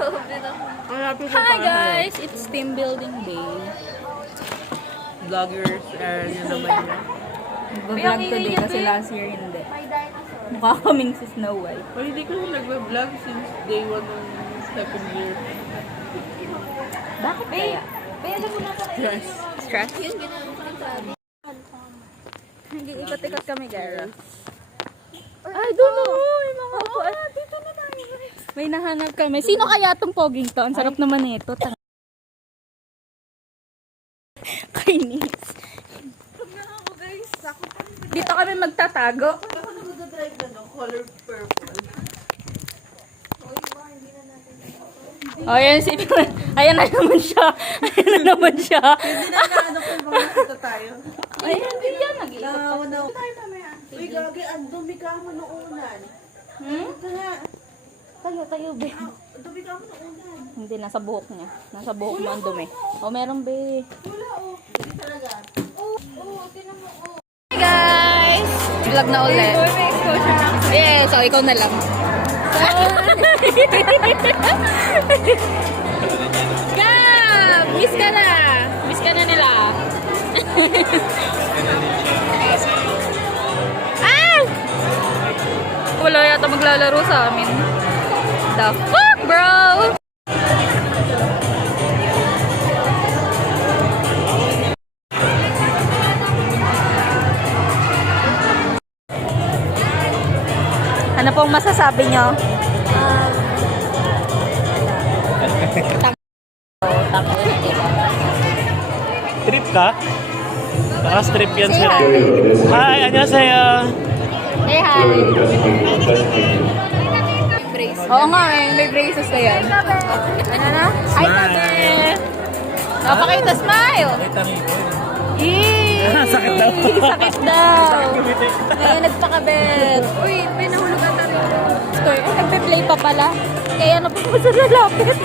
Hi guys! It's team building day. Vloggers, yun naman yun. Nag-vlog today kasi last year hindi. Mukha kaming si Snow White. Pero hindi ko nag-vlog since day 1 ng second year. Bakit kaya? Yes. Stress? Nag-iikot-ikot kami guys. Ay, doon o! May mga upuan. Dito na tayo. May nahanap kami. Sino kaya itong poging to? Ang sarap naman ito. Kainis. Dito kami magtatago. Ako nag-drive na color purple. Ayan, ayan na naman siya. Ayan na naman siya. Hindi na ano ko yung mga kita tayo. Ayan, yan. Nag-iikot. Nauna ako. Uy, gagi, ang dumi ka mo noonan. Ito nga. Tayo, be. Ang dumi ka mo noonan. Hindi, nasa buhok niya. Nasa buhok mo ang dumi. O, meron, be. Wala, oh. Hindi talaga. Tinan mo, Hey guys! Vlog na ulit. Yeah, so ikaw na lang. Gab! Miss ka na! Miss ka na nila. Ah! Wala yata maglalaro sa amin. The fuck, bro? Ano pong masasabi nyo? Trip ka? Naka-strip yan si Ren. Hi! Annyeonghaseyo! Hey, hi! Oo nga eh, may braces na yan. Ano na? Hi, Tabe! Napakita, smile! Yee! Sakit daw. Sakit daw! Ngayon nagpakabit. Uy, may nahulog ata rin. Story, nagpe-play pa pala. Kaya ano pa sa lalapit?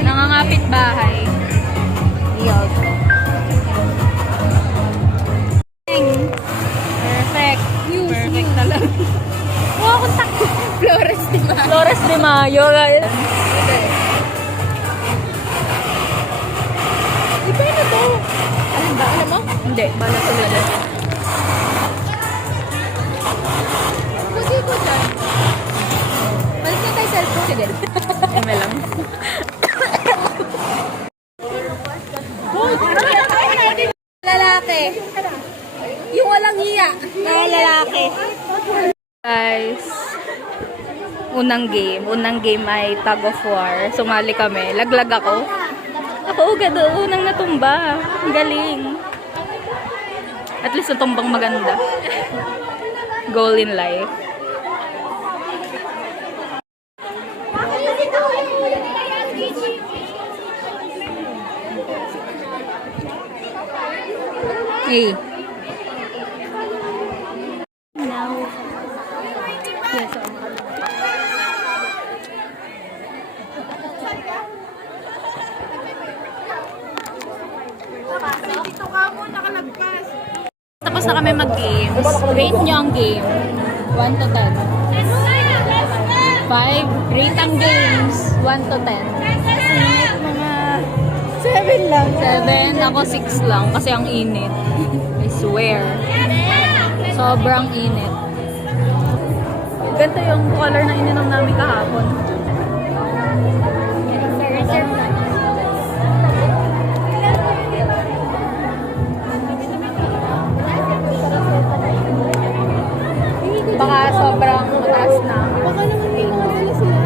Nangangapit bahay. Yog. Perfect. Perfect talaga. Wow, kung takot. Flores de Mayo. Flores de Mayo, guys. Okay. Iba na to. Alam ba? Alam mo? Hindi. Bala tulad. Kasi ko dyan. Balik na tayo cellphone. Sige. Eme lang. Lalaki. Yung walang hiya. Lalaki. Guys. Unang game ay tug of war. Sumali kami. Laglag ako. Ako agad unang natumba. Ang galing. At least natumbang maganda. Goal in life. Hey. Now. Yes, dito ka mo, nakalagpas. tapos na kami mag-games. Rate nyo ang game. 1 to 10. 5. Rate ang games. 1 to 10. Mga 7 lang. 7. Ako 6 lang. Kasi ang init. I swear. Sobrang init. Ganito yung color na ininom namin kahapon. Baka sobrang mataas na. Baka naman may mga sila.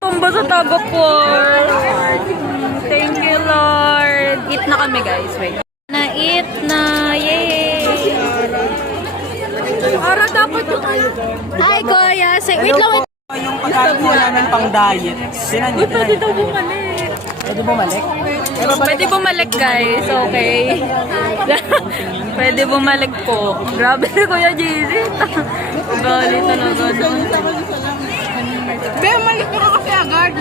Tumba sa tug of war. Thank you, Lord. Eat na kami, guys. Wait. Na-eat na. Yay! Ara, dapat yung Hi, Kuya. Wait lang, wait. Yung pagkain mo namin pang diet. Sinanyo. Pwede daw bumalik. Pwede bumalik? Pwede bumalik, guys. Okay. Pwede bumalik po. Grabe si Kuya JZ. Gali talaga. Be, malik ko na kasi agad.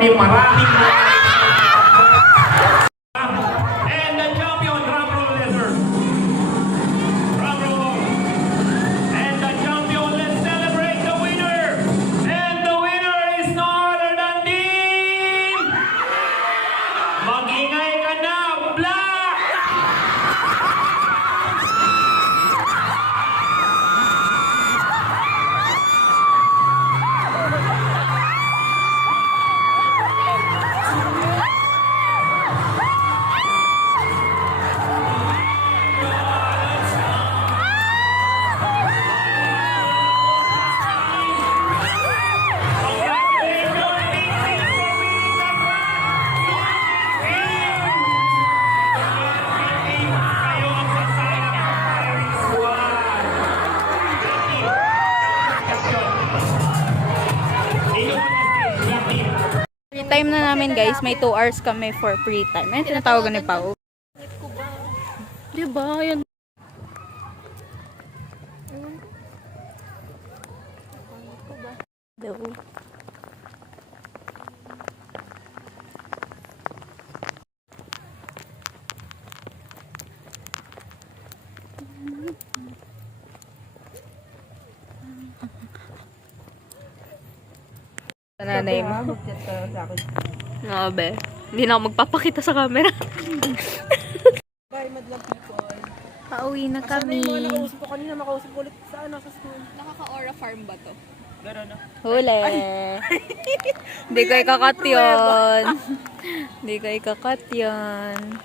kami maraming and the champion, drum roll, letter. Drum roll. And the champion, let's celebrate the winner. And the winner is no other than Dean. Mag-ingay ka na, Black! Free time na namin guys, may 2 hours kami for free time. Ayun, tinatawagan ni Pao. Diba? Yan. Daw. Nanay mo. Nabe. Hindi na ako magpapakita sa camera. Bye, madlang people. Pauwi na kami. Yung mga nakausap ko kanina, makausap ko ulit sa school. Nakaka-aura farm ba to? Huli. Hindi ko ikakat yun. Hindi ko ikakat yun.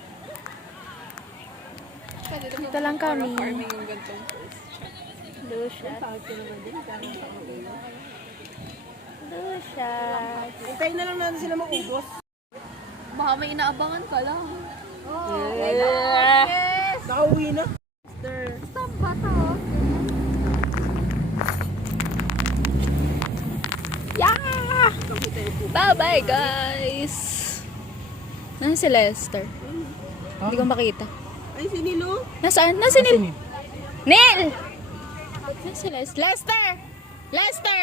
Dito lang kami. Farming yung gantong post. Lucius. Lucius. Hintayin na lang natin sila maubos. Baka may inaabangan ka lang. Nakauwi na. Stop ba to? Yeah! Bye-bye, guys! Nasaan si Lester? Hindi ko makita. Ay, si Nilo. Nasaan? Nasaan Nil? Nil! Nasaan si Lester? Lester! Lester!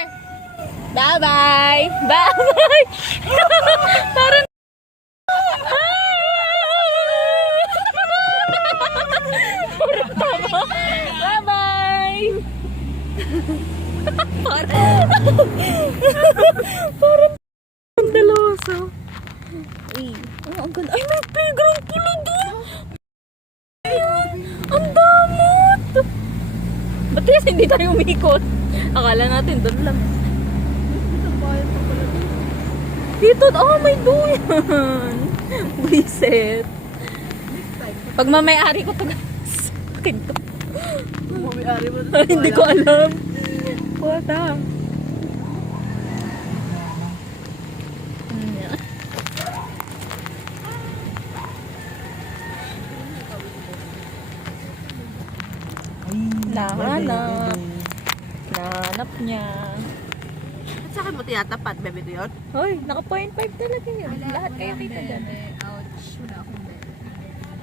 Bye-bye! Bye-bye! Parang... Bye-bye! Parang daloso. Ay, ang ganda. Ay, may playground pula doon. Ang damot. Ba't kasi hindi tayo umikot? Akala natin doon lang. Dito, oh, may duyan. Buisit. Pag mamayari ko to, akin to. Mamayari mo. Hindi ko alam. Wata. Nahanap. Nahanap niya. At sa akin mo tiyatapat, bebe to yun? Hoy, naka 0.5 talaga yun. Lahat kayo kita dyan. Ouch. Wala akong bed.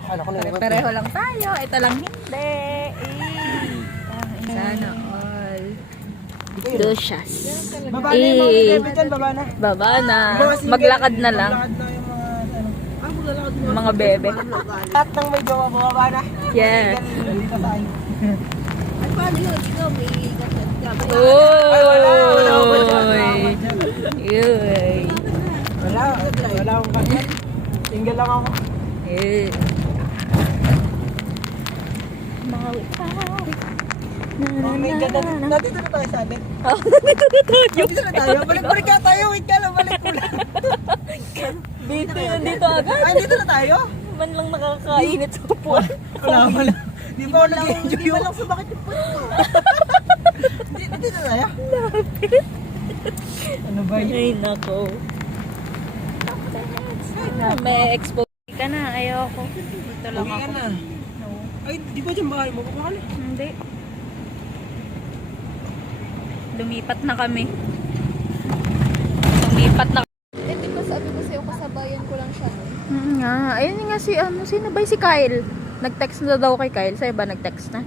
Akala ko na Pareho lang tayo. Ito lang hindi. Sana all. Lucius. Baba na yung mga bebe dyan, baba na. Baba na. Maglakad na lang. Maglakad na yung mga, maglalakad mo. Mga bebe. Lahat ng may jowa, baba na. Yes. Dito tayo. Ay, paano yun? Ikaw may kapag. Oy! Yoy! Wala akong kanyan. Single lang ako. Eh. Mga wipawik. Oh my God, dito na tayo sa atin. Dito na tayo. Dito na tayo. Balik-balik ka tayo. Wait ka lang, balik mo lang. Dito yun, dito agad. Ay, dito na tayo? Man lang nakakainit sa upuan. Wala. Di ba ako nag-enjoy yun? Wala ko bakit yung puto. Dito na tayo? Ano ba yun? Ay, nako. May expo ka na. Ayoko. Dito lang Uwi ka ako. na. Ay, di ba dyan bahay mo? Baka na. Hindi. Lumipat na kami. Lumipat na. Eh, di ba sabi ko sa'yo, kasabayan ko lang siya. Nga. Ayun nga si, sino ba si Kyle? Nag-text na daw kay Kyle. Sa'yo ba nag-text na?